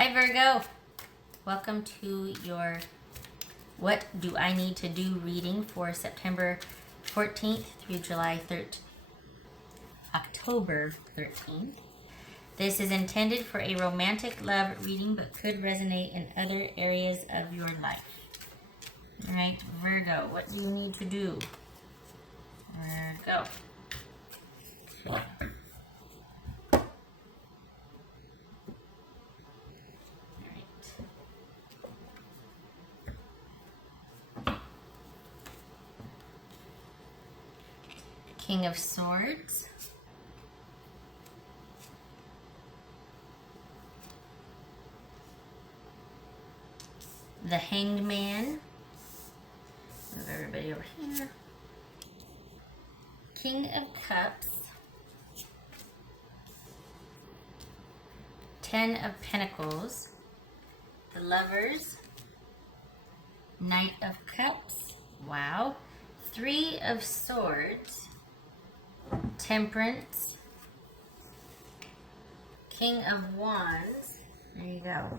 Hi Virgo, welcome to your What Do I Need to Do reading for September 14th through October 13th. This is intended for a romantic love reading but could resonate in other areas of your life. All right, Virgo, what do you need to do? Virgo. Okay. King of Swords, the Hanged Man, move everybody over here, King of Cups, Ten of Pentacles, the Lovers, Knight of Cups, wow, Three of Swords, Temperance, King of Wands. There you go.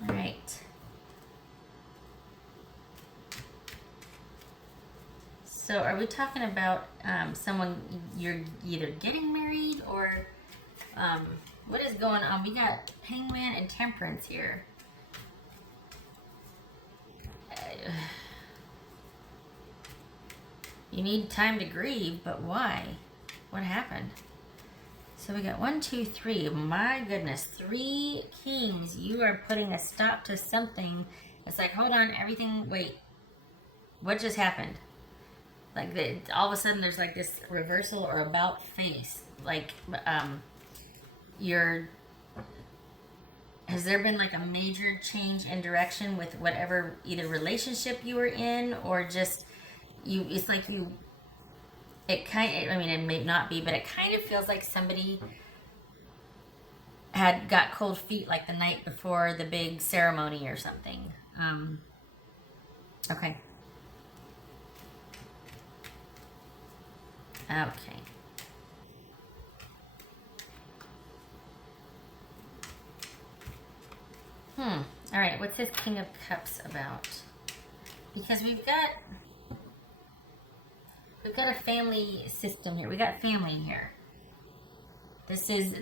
All right. So are we talking about someone you're either getting married or what is going on? We got Hangman and Temperance here. You need time to grieve, but why? What happened? So we got 1, 2, 3. My goodness, 3 kings. You are putting a stop to something. It's like, hold on, everything, wait. What just happened? Like, all of a sudden there's like this reversal or about face. Like, has there been like a major change in direction with whatever either relationship you were in or just it's like I mean, it may not be, but it kind of feels like somebody got cold feet like the night before the big ceremony or something. Okay. Okay. All right, what's this King of Cups about? Because we've got a family system here. We got family here. This is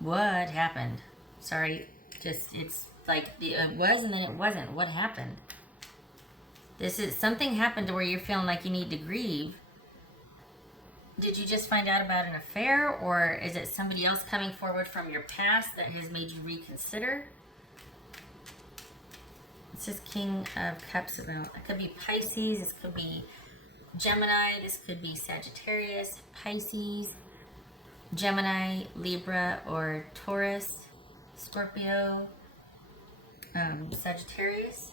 what happened? Sorry, it's like it was and then it wasn't. What happened? This is something happened to where you're feeling like you need to grieve. Did you just find out about an affair, or is it somebody else coming forward from your past that has made you reconsider? This is King of Cups about. It could be Pisces, this could be Gemini, this could be Sagittarius, Pisces, Gemini, Libra, or Taurus, Scorpio, Sagittarius.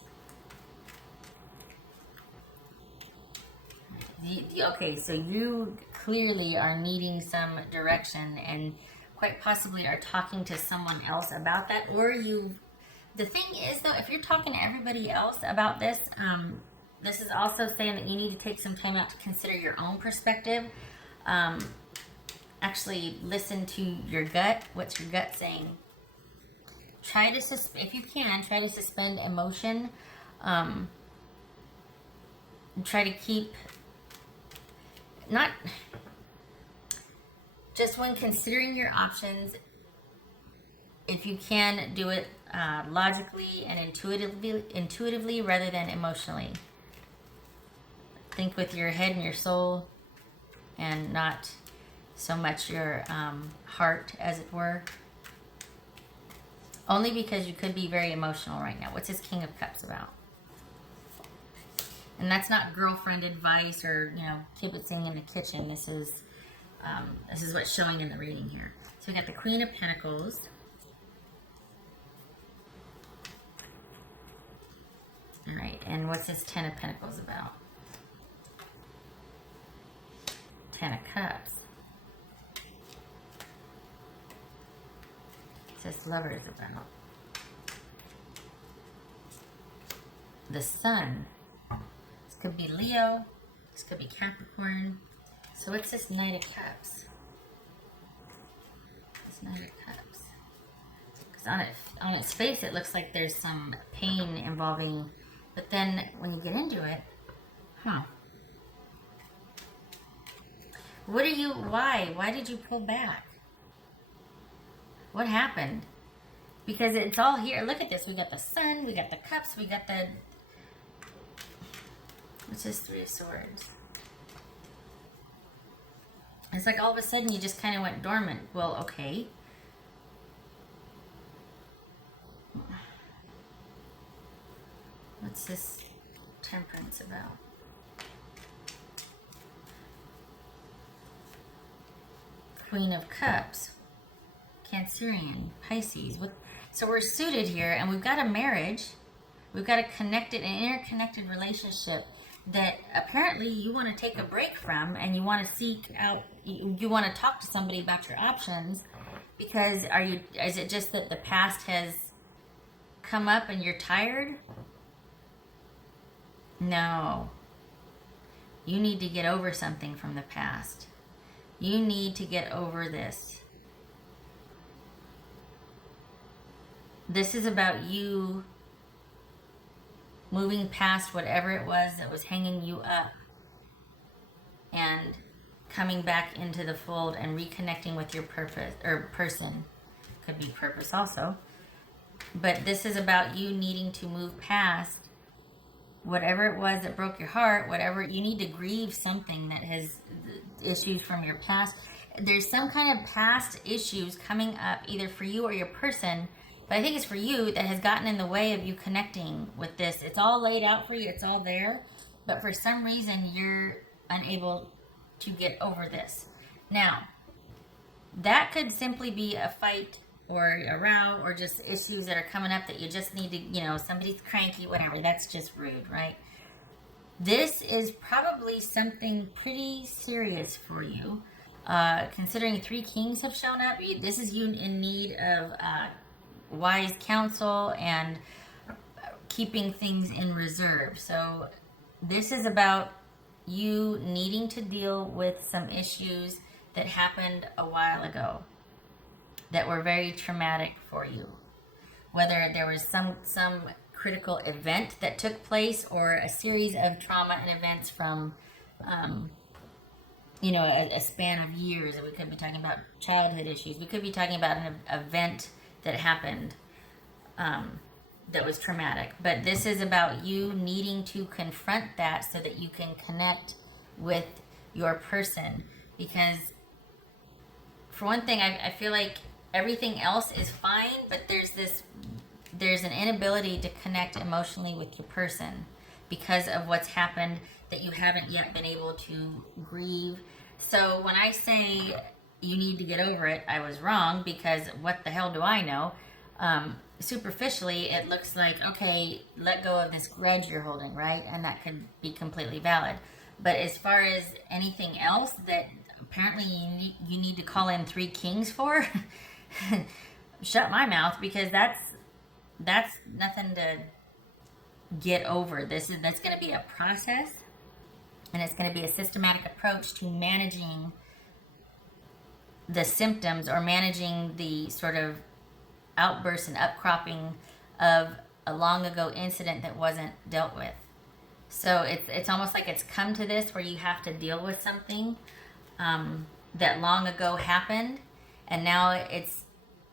Okay, so you clearly are needing some direction and quite possibly are talking to someone else about that, or the thing is, though, if you're talking to everybody else about this, this is also saying that you need to take some time out to consider your own perspective. Actually, listen to your gut. What's your gut saying? Try to, if you can, try to suspend emotion. Try to keep, not, just when considering your options, if you can, do it logically and intuitively rather than emotionally. Think with your head and your soul and not so much your heart, as it were. Only because you could be very emotional right now. What's this King of Cups about? And that's not girlfriend advice or, kibitzing in the kitchen. This is what's showing in the reading here. So we got the Queen of Pentacles. All right, and what's this Ten of Pentacles about? Ten of Cups. What's this Lovers about? The Sun. This could be Leo. This could be Capricorn. So what's this Knight of Cups? This Knight of Cups. on its face, it looks like there's some pain involving, but then when you get into it, why did you pull back? What happened? Because it's all here. Look at this. We got the sun, we got the cups, we got the, what's this, 3 of Swords? It's like all of a sudden you just kind of went dormant. Well, okay. What's this Temperance about? Queen of Cups. Cancerian, Pisces. So we're suited here, and we've got a marriage. We've got an interconnected relationship that apparently you want to take a break from, and you want to seek out, you want to talk to somebody about your options, because is it just that the past has come up and you're tired? No. You need to get over something from the past. You need to get over this. This is about you moving past whatever it was that was hanging you up and coming back into the fold and reconnecting with your purpose or person. Could be purpose also. But this is about you needing to move past whatever it was that broke your heart, whatever, you need to grieve something that has issues from your past. There's some kind of past issues coming up either for you or your person, but I think it's for you, that has gotten in the way of you connecting with this. It's all laid out for you. It's all there. But for some reason, you're unable to get over this. Now, that could simply be a fight or a row or just issues that are coming up that you just need to, somebody's cranky, whatever. That's just rude, right? This is probably something pretty serious for you. Considering 3 kings have shown up, this is you in need of wise counsel and keeping things in reserve. So this is about you needing to deal with some issues that happened a while ago that were very traumatic for you. Whether there was some critical event that took place or a series of trauma and events from a span of years. We could be talking about childhood issues. We could be talking about an event that happened that was traumatic. But this is about you needing to confront that so that you can connect with your person. Because for one thing, I feel like everything else is fine, but there's an inability to connect emotionally with your person because of what's happened that you haven't yet been able to grieve. So when I say you need to get over it, I was wrong, because what the hell do I know? Superficially, it looks like, okay, let go of this grudge you're holding, right? And that could be completely valid. But as far as anything else that apparently you need to call in 3 kings for, shut my mouth, because that's nothing to get over. That's going to be a process, and it's going to be a systematic approach to managing the symptoms or managing the sort of outburst and upcropping of a long ago incident that wasn't dealt with. So it's almost like it's come to this where you have to deal with something that long ago happened, and now it's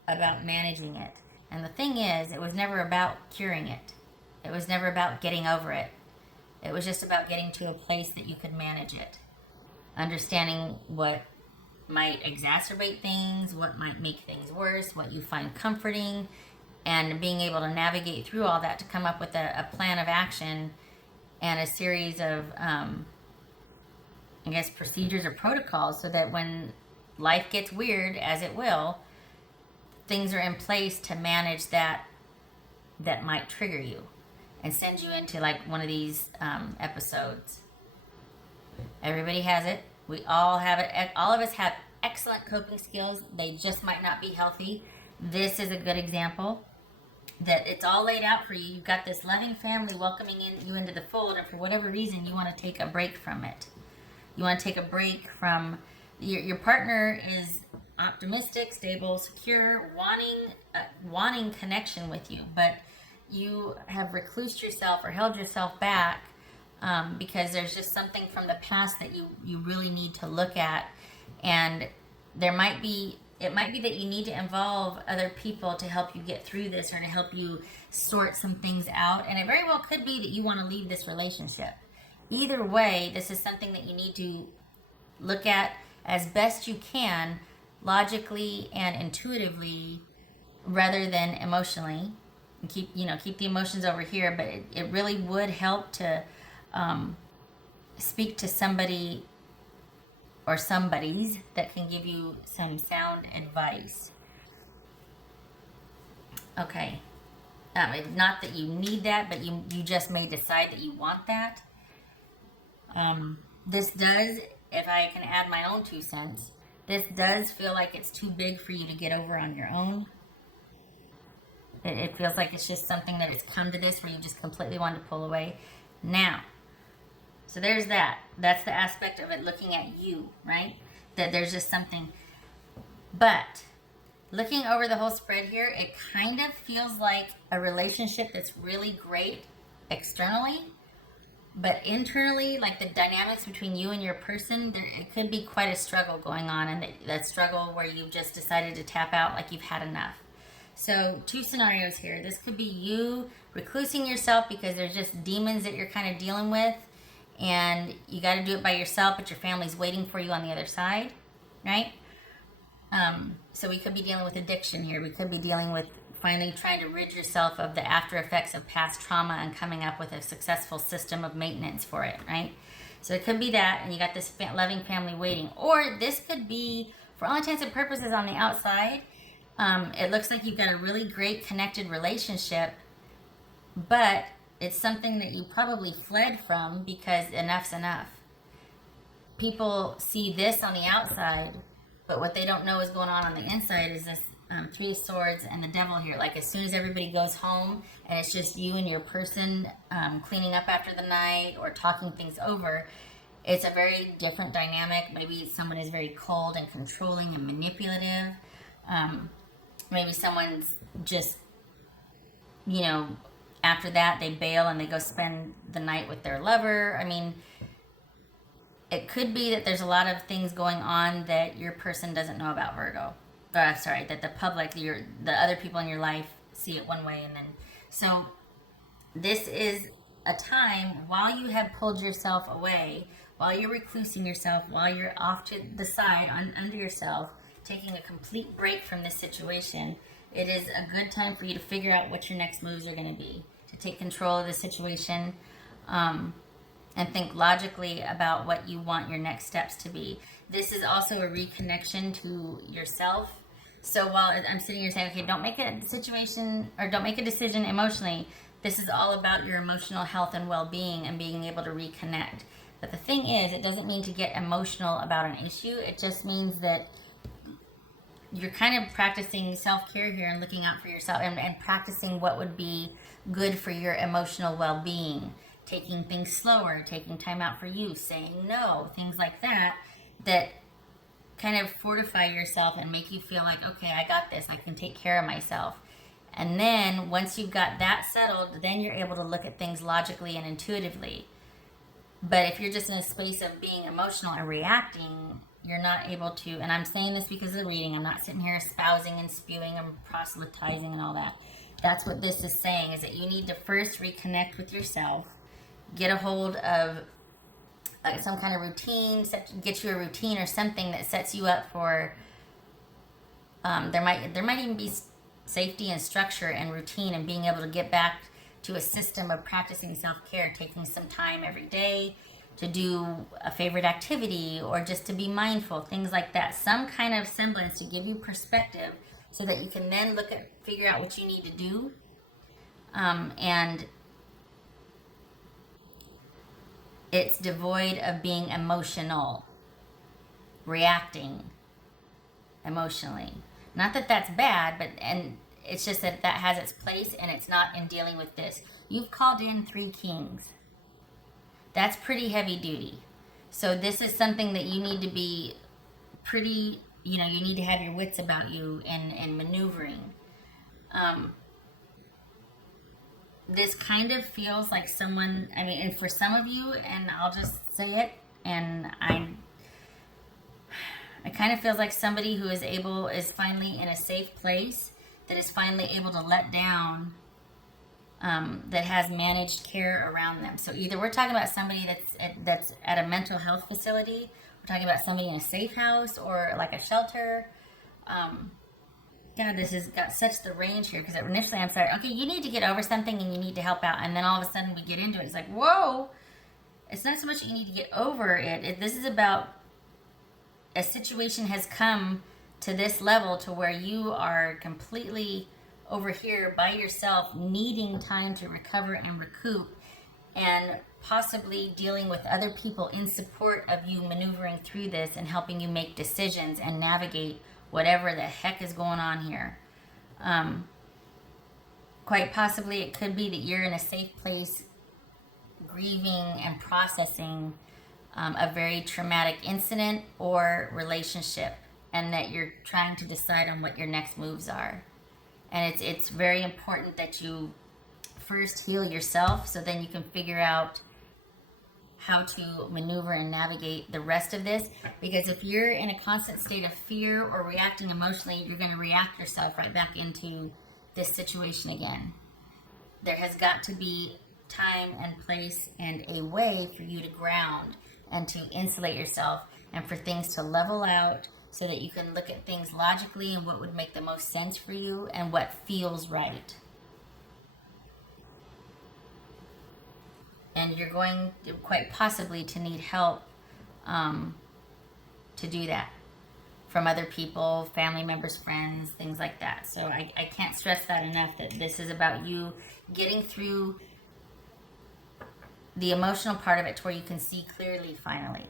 about managing it. And the thing is, it was never about curing it. It was never about getting over it. It was just about getting to a place that you could manage it. Understanding what might exacerbate things, what might make things worse, what you find comforting, and being able to navigate through all that to come up with a plan of action and a series of, procedures or protocols, so that when life gets weird, as it will, things are in place to manage that might trigger you and send you into like one of these episodes. Everybody has it. We all have it. All of us have excellent coping skills. They just might not be healthy. This is a good example that it's all laid out for you. You've got this loving family welcoming you into the fold, and for whatever reason, you want to take a break from it. You want to take a break from your partner is optimistic, stable, secure, wanting connection with you, but you have reclused yourself or held yourself back because there's just something from the past that you really need to look at. And it might be that you need to involve other people to help you get through this or to help you sort some things out. And it very well could be that you want to leave this relationship. Either way, this is something that you need to look at as best you can, logically and intuitively, rather than emotionally. And keep the emotions over here, but it really would help to speak to somebody or somebodies that can give you some sound advice. Okay. Not that you need that, but you just may decide that you want that. This does, if I can add my own 2 cents, this does feel like it's too big for you to get over on your own. It feels like it's just something that has come to this where you just completely want to pull away. Now, so there's that. That's the aspect of it looking at you, right? That there's just something. But looking over the whole spread here, it kind of feels like a relationship that's really great externally, but internally, like the dynamics between you and your person, it could be quite a struggle going on, and that struggle where you've just decided to tap out, like you've had enough. So 2 scenarios here. This could be you reclusing yourself because there's just demons that you're kind of dealing with, and you got to do it by yourself, but your family's waiting for you on the other side, right? So we could be dealing with addiction here. We could be dealing with finally trying to rid yourself of the after effects of past trauma and coming up with a successful system of maintenance for it, right? So it could be that, and you got this loving family waiting. Or this could be, for all intents and purposes on the outside, it looks like you've got a really great connected relationship, but it's something that you probably fled from because enough's enough. People see this on the outside, but what they don't know is going on the inside is this 3 of Swords and the Devil here. Like as soon as everybody goes home and it's just you and your person cleaning up after the night or talking things over, it's a very different dynamic. Maybe someone is very cold and controlling and manipulative. Maybe someone's just, after that they bail and they go spend the night with their lover. I mean, it could be that there's a lot of things going on that your person doesn't know about, Virgo. That the public, the other people in your life see it one way, and then so this is a time while you have pulled yourself away, while you're reclusing yourself, while you're off to the side under yourself, taking a complete break from this situation. It is a good time for you to figure out what your next moves are going to be, to take control of the situation, and think logically about what you want your next steps to be. This is also a reconnection to yourself. So while I'm sitting here saying, okay, don't make a decision emotionally, this is all about your emotional health and well-being and being able to reconnect. But the thing is, it doesn't mean to get emotional about an issue. It just means that you're kind of practicing self-care here and looking out for yourself and practicing what would be good for your emotional well-being. Taking things slower, taking time out for you, saying no, things like that kind of fortify yourself and make you feel like, okay, I got this, I can take care of myself. And then once you've got that settled, then you're able to look at things logically and intuitively. But if you're just in a space of being emotional and reacting, you're not able to, and I'm saying this because of the reading, I'm not sitting here espousing and spewing and proselytizing and all that. That's what this is saying, is that you need to first reconnect with yourself, get a hold of some kind of routine, get you a routine or something that sets you up for, there might even be safety and structure and routine and being able to get back to a system of practicing self-care, taking some time every day to do a favorite activity or just to be mindful, things like that. Some kind of semblance to give you perspective so that you can then figure out what you need to do. And it's devoid of being emotional, reacting emotionally. Not that that's bad, and it's just that has its place, and it's not in dealing with this. You've called in 3 kings. That's pretty heavy duty. So this is something that you need to be pretty you know, you need to have your wits about you and maneuvering. This kind of feels like someone, I mean, and for some of you, and I'll just say it, and it kind of feels like somebody who is finally in a safe place, that is finally able to let down, that has managed care around them. So either we're talking about somebody that's at a mental health facility, we're talking about somebody in a safe house or like a shelter. God, this has got such the range here, because initially I'm sorry, okay, you need to get over something and you need to help out, and then all of a sudden we get into it. It's like, whoa, it's not so much that you need to get over it. This is about a situation has come to this level to where you are completely over here by yourself, needing time to recover and recoup, and possibly dealing with other people in support of you maneuvering through this and helping you make decisions and navigate whatever the heck is going on here. Quite possibly it could be that you're in a safe place grieving and processing a very traumatic incident or relationship, and that you're trying to decide on what your next moves are. And it's very important that you first heal yourself, so then you can figure out how to maneuver and navigate the rest of this. Because if you're in a constant state of fear or reacting emotionally, you're going to react yourself right back into this situation again. There has got to be time and place and a way for you to ground and to insulate yourself, and for things to level out, so that you can look at things logically and what would make the most sense for you and what feels right. And you're going to quite possibly to need help to do that from other people, family members, friends, things like that. So I can't stress that enough, that this is about you getting through the emotional part of it to where you can see clearly finally.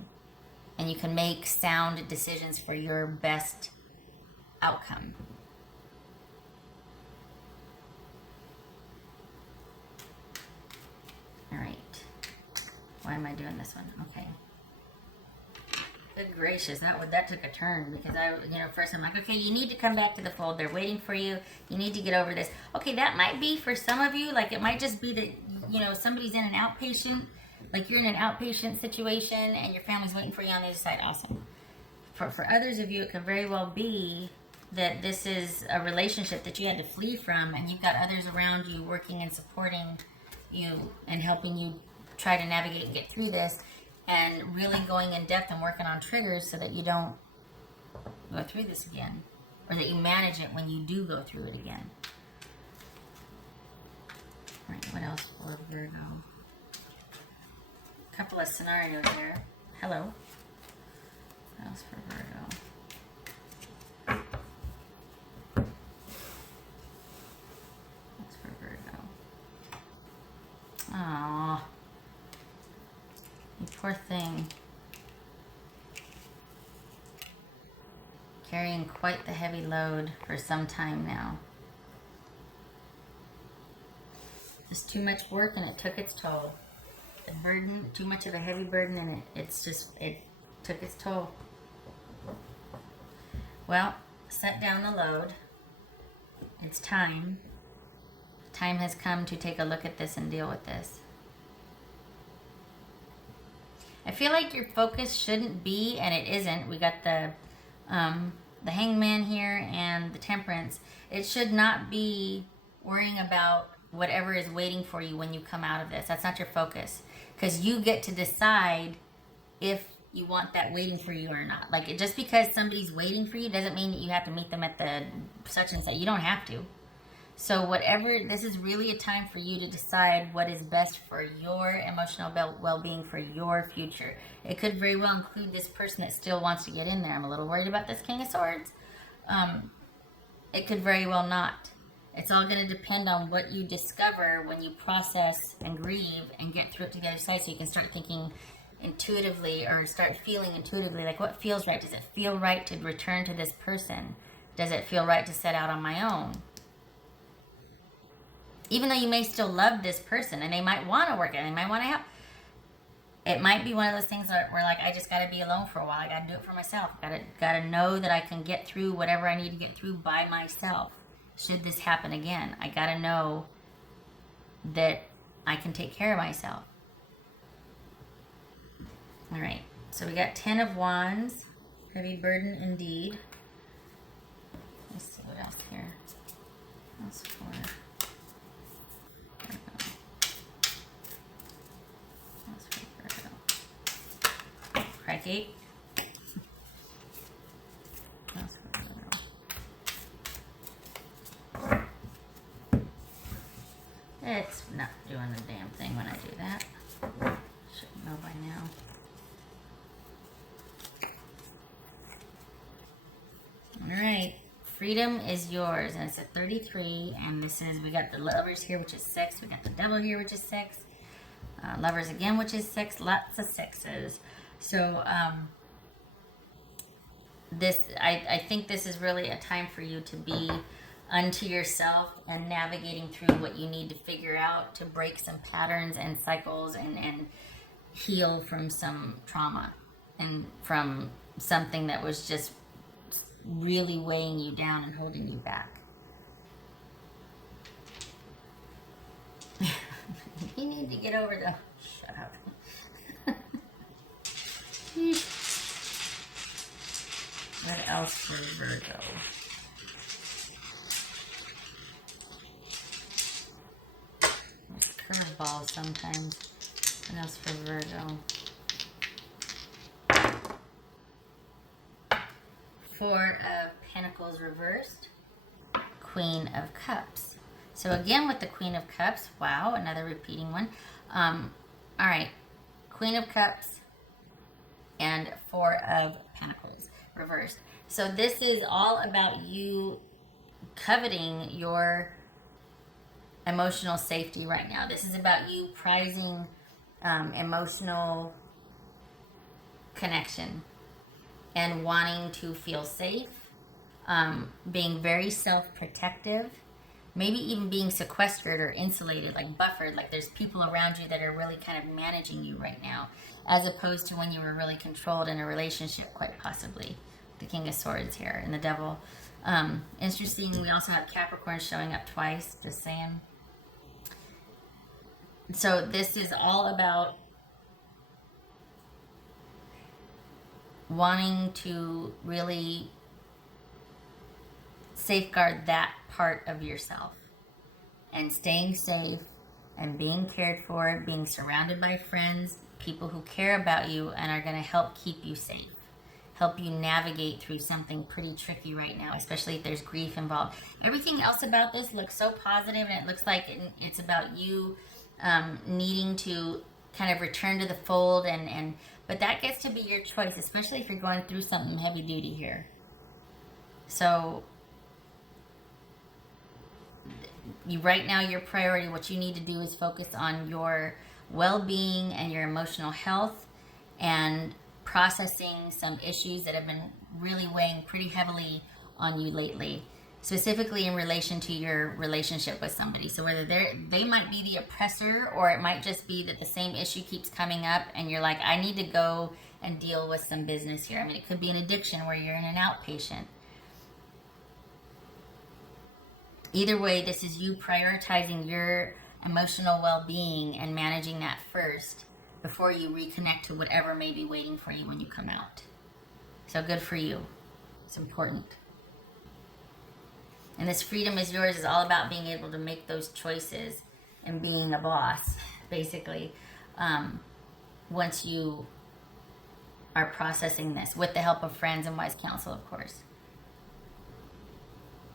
And you can make sound decisions for your best outcome. All right. Why am I doing this one? Okay. Good gracious, that took a turn, because first I'm like, okay, you need to come back to the fold. They're waiting for you. You need to get over this. Okay, that might be for some of you. Like, it might just be that, somebody's in an outpatient, like you're in an outpatient situation and your family's waiting for you on the other side. Awesome. For others of you, it could very well be that this is a relationship that you had to flee from, and you've got others around you working and supporting you and helping you try to navigate and get through this, and really going in depth and working on triggers so that you don't go through this again, or that you manage it when you do go through it again. All right, what else for Virgo? A couple of scenarios there. Hello. What else for Virgo? What's for Virgo? Aww. You poor thing. Carrying quite the heavy load for some time now. Just too much work, and it took its toll. The burden, too much of a heavy burden, and it took its toll. Well, set down the load. It's time. Time has come to take a look at this and deal with this. I feel like your focus shouldn't be, and it isn't. We got the Hangman here and the Temperance. It should not be worrying about whatever is waiting for you when you come out of this. That's not your focus, because you get to decide if you want that waiting for you or not. Like, just because somebody's waiting for you doesn't mean that you have to meet them at the such and such. You don't have to. So this is really a time for you to decide what is best for your emotional well-being, for your future. It could very well include this person that still wants to get in there. I'm a little worried about this King of Swords. It could very well not. It's all going to depend on what you discover when you process and grieve and get through it to the other side, so you can start thinking intuitively, or start feeling intuitively, like, what feels right? Does it feel right to return to this person? Does it feel right to set out on my own? Even though you may still love this person and they might want to work it and they might want to help, it might be one of those things where like, I just got to be alone for a while. I got to do it for myself. Got to know that I can get through whatever I need to get through by myself. Should this happen again, I got to know that I can take care of myself. All right, so we got 10 of Wands, heavy burden indeed. Let's see what else here. That's for Virgo. That's for Virgo. Crikey. That's for Virgo. It's not doing the damn thing when I do that. Should know by now. All right, freedom is yours, and it's a 33, and this is, we got the lovers here, which is 6, we got the devil here, which is 6, lovers again, which is 6, lots of 6s. So this, I think this is really a time for you to be unto yourself and navigating through what you need to figure out to break some patterns and cycles and heal from some trauma and from something that was just really weighing you down and holding you back. You need to get over the... Shut up. What else for Virgo? Curveballs sometimes. What else for Virgo? Four of Pentacles reversed, Queen of Cups. So again with the Queen of Cups, wow, another repeating one. All right, Queen of Cups and Four of Pentacles reversed. So this is all about you coveting your emotional safety right now. This is about you prizing emotional connection and wanting to feel safe, being very self-protective, maybe even being sequestered or insulated, like buffered, like there's people around you that are really kind of managing you right now, as opposed to when you were really controlled in a relationship, quite possibly. The King of Swords here and the Devil. Interesting, we also have Capricorn showing up twice, just saying. So this is all about wanting to really safeguard that part of yourself and staying safe and being cared for, being surrounded by friends, people who care about you and are going to help keep you safe, help you navigate through something pretty tricky right now, especially if there's grief involved. Everything else about this looks so positive, and it looks like it's about you needing to kind of return to the fold, but that gets to be your choice, especially if you're going through something heavy duty here. So right now, your priority, what you need to do is focus on your well-being and your emotional health and processing some issues that have been really weighing pretty heavily on you lately, specifically in relation to your relationship with somebody. So whether they might be the oppressor, or it might just be that the same issue keeps coming up and you're like, I need to go and deal with some business here. I mean, it could be an addiction where you're in an outpatient. Either way, this is you prioritizing your emotional well-being and managing that first before you reconnect to whatever may be waiting for you when you come out. So good for you. It's important. And this freedom is yours is all about being able to make those choices and being a boss, basically, once you are processing this with the help of friends and wise counsel, of course.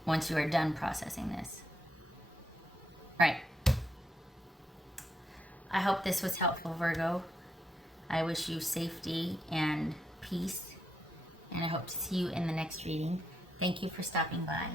Once you are done processing this. All right. I hope this was helpful, Virgo. I wish you safety and peace, and I hope to see you in the next reading. Thank you for stopping by.